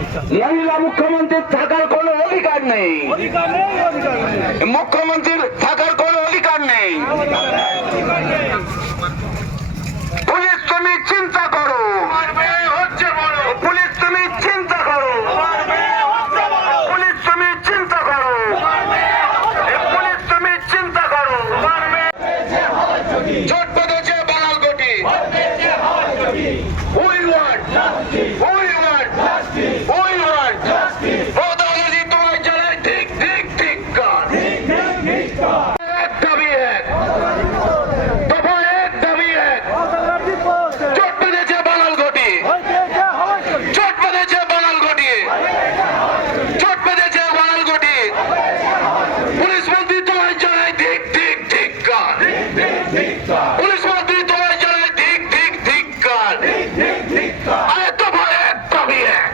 মহিলা মুখ্যমন্ত্রীর থাকার কোনো অধিকার নেই। মুখ্যমন্ত্রীর থাকার কোনো অধিকার নেই। পুলিশ তুমি চিন্তা করো। পুলিশ তুমি চিন্তা করো। পুলিশ তুমি চিন্তা করো। পুলিশ তুমি চিন্তা করো। বেঁধেছে উই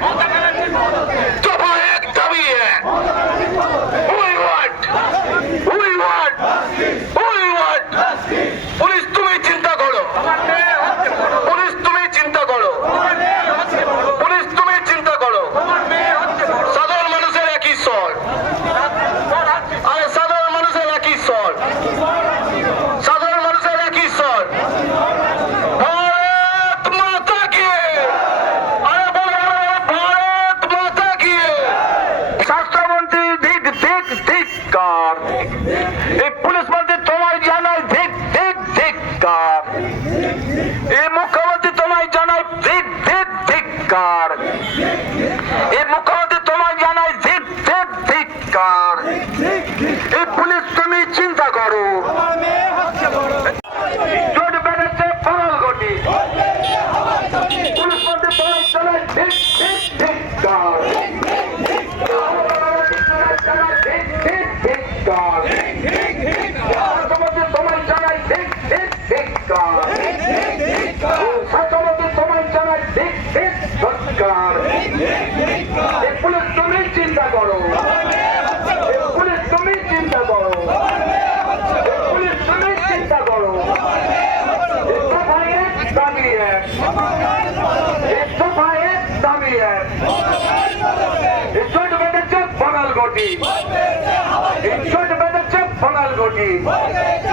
দাবি এক দফা এক দাবি এক we want we want we want police তুমি চিন্তা করো পুলিশ তুমি চিন্তা করো পুলিশ তুমি চিন্তা করো সাধারণ মানুষের একই স্বর আরে সাধারণ মানুষের একই স্বর সাধারণ মানুষের একই স্বর ভারত মাতা কি আরে বলো ভারত মাতা কি স্বাস্থ্যমন্ত্রী ধিক ধিক ধিক্কার এই পুলিশ মন্ত্রী তোমায় জানায় ধিক ধিক ধিক্কার এই মুখ্যমন্ত্রী তোমায় জানায় ধিক ধিক ধিক্কার এই মুখ্যমন্ত্রী তোমায় জানায় ধিক ধিক ধিক্কার এই পুলিশ তুমি চিন্তা করো আমার মেয়ে হচ্ছে বড় জোট বেড়েছে পাগলঘটি পুলিশ মন্ত্রী তোমায় জানায় ধিক ধিক ধিক্কার ধিক ধিক ধিক্কার স্বাস্থ্যমন্ত্রী তোমায় জানায় ধিক ধিক ধিক্কার স্বাস্থ্যমন্ত্রী তোমায় জানায় ধিক ধিক ধিক্কার এই পুলিশ তুমি চিন্তা করো। পুলিশ তুমি চিন্তা করো। এই তুমি চিন্তা করো। দাবি এক। দাবি এক। চোট বেঁধেছে বাঙালগটি এই চোট বেঁধেছে বাঙালগটি We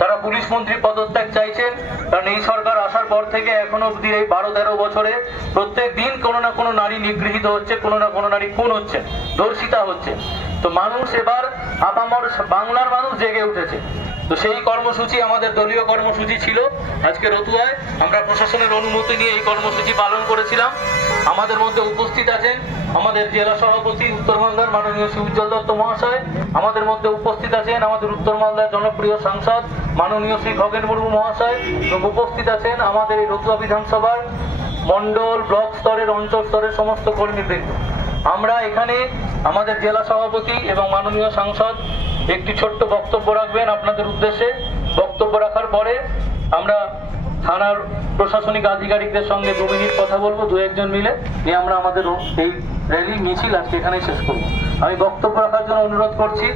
তারা পুলিশ মন্ত্রী পদত্যাগ চাইছেন, কারণ এই সরকার আসার পর থেকে এখনও অব্দি এই বারো তেরো বছরে প্রত্যেক দিন কোনো না কোনো নারী নিগৃহীত হচ্ছে, কোনো না কোনো নারী খুন হচ্ছে ধর্ষিতা হচ্ছে। তো মানুষ এবার আপামর বাংলার মানুষ জেগে উঠেছে। তো সেই কর্মসূচি আমাদের দলীয় কর্মসূচি ছিল আজকে রতুয়ায়। আমরা প্রশাসনের অনুমতি নিয়ে এই কর্মসূচি পালন করেছিলাম। আমাদের মধ্যে উপস্থিত আছেন আমাদের জেলা সভাপতি উত্তর মালদার মাননীয় উজ্জ্বল দত্ত মহাশয়। আমাদের মধ্যে উপস্থিত আছেন আমাদের উত্তর মালদার জনপ্রিয় সাংসদ মাননীয় শ্রী খগেন মুর্মু মহাশয় এবং উপস্থিত আছেন আমাদের এই রতুয়া বিধানসভার মন্ডল ব্লক স্তরের, অঞ্চল স্তরের সমস্ত কর্মীবৃন্দ। আমরা এখানে আমাদের জেলা সভাপতি এবং মাননীয় সাংসদ একটি ছোট্ট বক্তব্য রাখবেন আপনাদের উদ্দেশ্যে। বক্তব্য রাখার পরে আমরা থানার প্রশাসনিক আধিকারিকদের সঙ্গে দু মিনিট কথা বলব, দু একজন মিলে। নিয়ে আমরা আমাদের এই র্যালি মিছিল আজকে এখানেই শেষ করব। আমি বক্তব্য রাখার জন্য অনুরোধ করছি।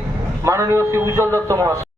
মাননীয় শ্রী উজ্জ্বল দত্ত মহাশয়।